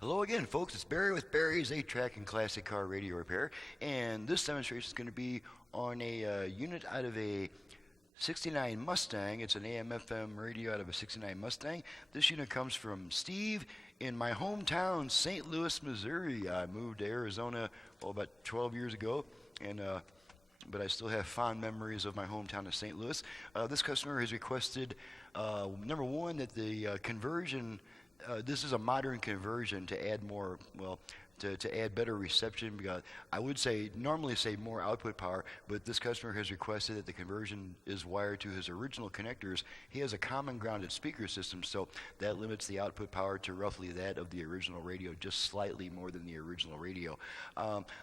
Hello again, folks. It's Barry with Barry's 8-Track and Classic Car Radio Repair, and this demonstration is going to be on a unit out of a 69 Mustang. It's an AM/FM radio out of a 69 Mustang. This unit comes from Steve in my hometown, St. Louis, Missouri. I moved to Arizona about 12 years ago, and but I still have fond memories of my hometown of St. Louis. This customer has requested, number one, that the conversion. This is a modern conversion to add more, to add better reception. Because I would normally say more output power, but this customer has requested that the conversion is wired to his original connectors. He has a common grounded speaker system, so that limits the output power to roughly that of the original radio, just slightly more than the original radio.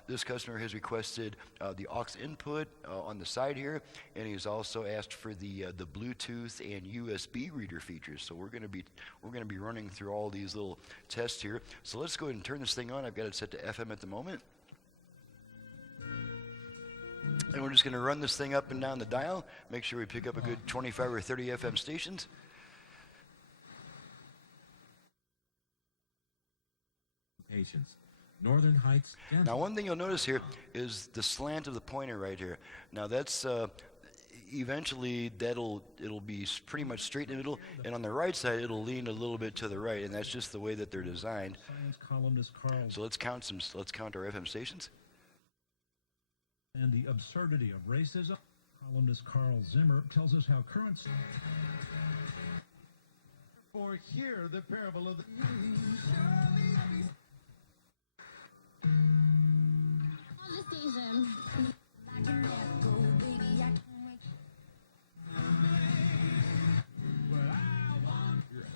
This customer has requested the aux input on the side here, and he's also asked for the Bluetooth and USB reader features. So we're going to be running through all these little tests here. So let's go ahead and turn this thing on. I've got it set to FM at the moment. And we're just going to run this thing up and down the dial, make sure we pick up a good 25 or 30 FM stations. Patience. Northern Heights. Now, one thing you'll notice here is the slant of the pointer right here. Now, that's eventually it'll be pretty much straight in the middle, and on the right side it'll lean a little bit to the right, and that's just the way that they're designed. So let's count our FM stations. And the absurdity of racism. Columnist Carl Zimmer tells us how current. For hear the parable of the. On the station.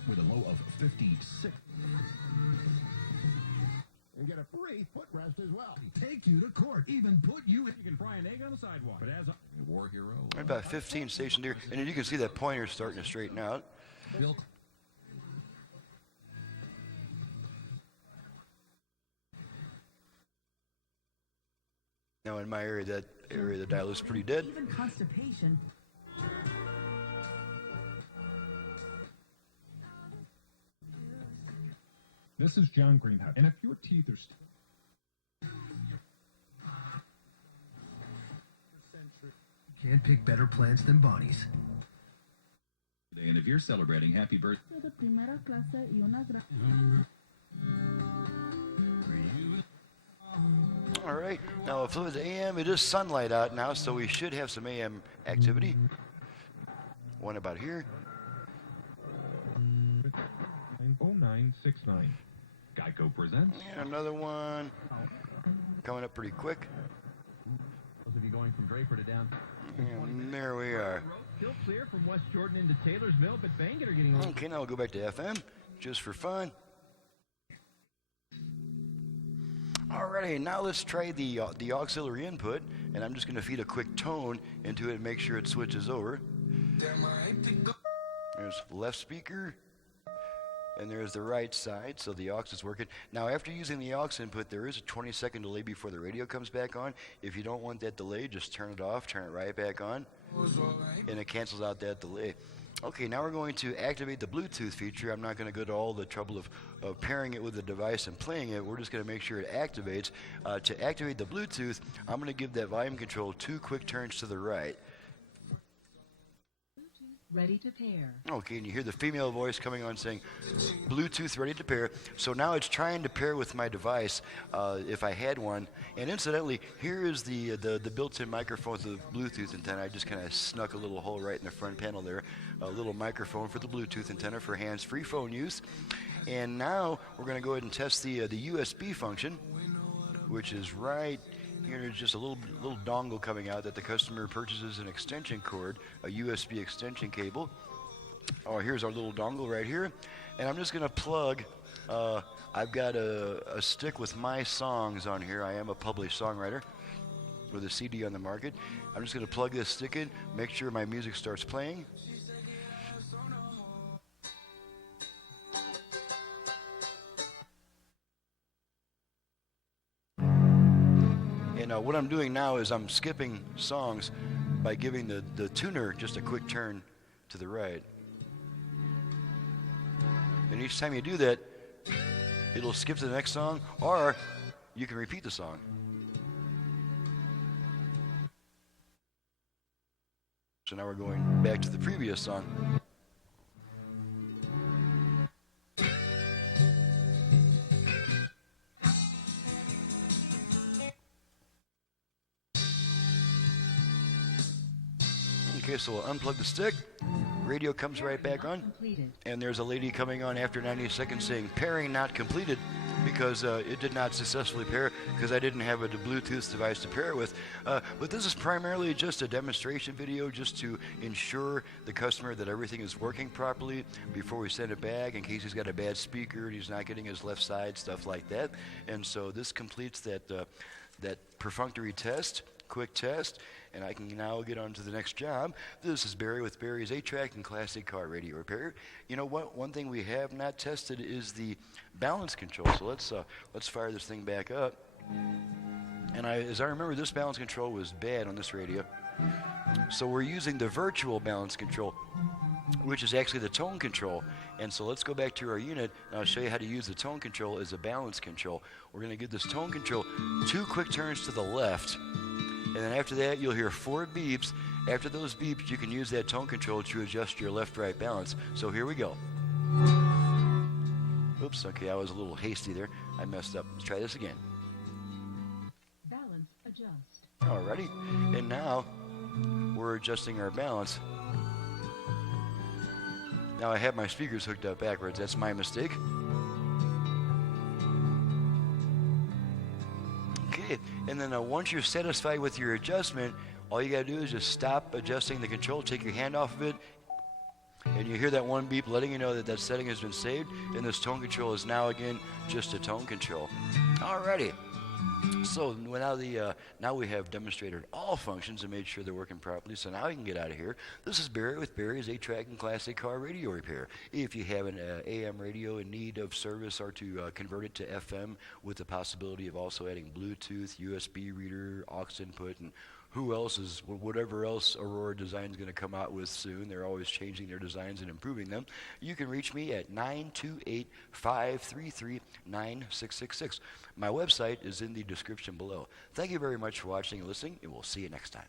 With a low of 56. And get a free footrest as well. Take you to court, even put you in. You can fry an egg on the sidewalk. But as a war hero. About 15 stations here, and you can see that pointer starting to straighten out. Built. Now in my area, the dial is pretty dead. Even constipation. This is John Greenhouse. And if your teeth are Can't pick better plants than bodies. And if you're celebrating, happy birthday. All right, now if it was AM, it is sunlight out now, so we should have some AM activity. One about here. 90969. Geico presents. And another one coming up pretty quick. Those of you going from Draper to down. And there we are. Still clear from West Jordan into Taylorsville, but Bankett are getting. Okay, now we'll go back to FM, just for fun. Alrighty, now let's try the auxiliary input, and I'm just going to feed a quick tone into it and make sure it switches over. There's the left speaker, and there's the right side, so the aux is working. Now, after using the aux input, there is a 20-second delay before the radio comes back on. If you don't want that delay, just turn it off, turn it right back on, and it cancels out that delay. Okay, now we're going to activate the Bluetooth feature. I'm not going to go to all the trouble of pairing it with the device and playing it. We're just going to make sure it activates. To activate the Bluetooth, I'm going to give that volume control 2 quick turns to the right. Ready to pair. Okay, and you hear the female voice coming on saying, Bluetooth ready to pair. So now it's trying to pair with my device, if I had one. And incidentally, here is the built-in microphone to the Bluetooth antenna. I just kind of snuck a little hole right in the front panel there. A little microphone for the Bluetooth antenna for hands-free phone use. And now we're going to go ahead and test the USB function, which is right here. There's just a little dongle coming out that the customer purchases an extension cord, a USB extension cable. Oh, here's our little dongle right here. And I'm just going to plug, I've got a stick with my songs on here. I am a published songwriter with a CD on the market. I'm just going to plug this stick in, make sure my music starts playing. And what I'm doing now is I'm skipping songs by giving the tuner just a quick turn to the right. And each time you do that, it'll skip to the next song, or you can repeat the song. So now we're going back to the previous song. Okay, so we'll unplug the stick. Radio comes right back on. Completed. And there's a lady coming on after 90 seconds saying pairing not completed because it did not successfully pair because I didn't have a Bluetooth device to pair it with. But this is primarily just a demonstration video just to ensure the customer that everything is working properly before we send it back in case he's got a bad speaker and he's not getting his left side, stuff like that. And so this completes that perfunctory test, quick test. And I can now get on to the next job. This is Barry with Barry's 8-Track and Classic Car Radio Repair. You know what? One thing we have not tested is the balance control. So let's fire this thing back up. And as I remember, this balance control was bad on this radio. So we're using the virtual balance control, which is actually the tone control. And so let's go back to our unit, and I'll show you how to use the tone control as a balance control. We're going to give this tone control 2 quick turns to the left. And then after that, you'll hear 4 beeps. After those beeps, you can use that tone control to adjust your left-right balance. So here we go. Oops, okay, I was a little hasty there. I messed up. Let's try this again. Balance adjust. Alrighty. And now, we're adjusting our balance. Now I have my speakers hooked up backwards. That's my mistake. Okay, and then once you're satisfied with your adjustment, all you gotta do is just stop adjusting the control, take your hand off of it, and you hear that one beep letting you know that that setting has been saved, and this tone control is now again just a tone control. Alrighty. So now we have demonstrated all functions and made sure they're working properly. So now we can get out of here. This is Barry with Barry's 8-Track and Classic Car Radio Repair. If you have an AM radio in need of service or to convert it to FM with the possibility of also adding Bluetooth, USB reader, aux input, and whatever else Aurora Design is going to come out with soon. They're always changing their designs and improving them. You can reach me at 928-533-9666. My website is in the description below. Thank you very much for watching and listening, and we'll see you next time.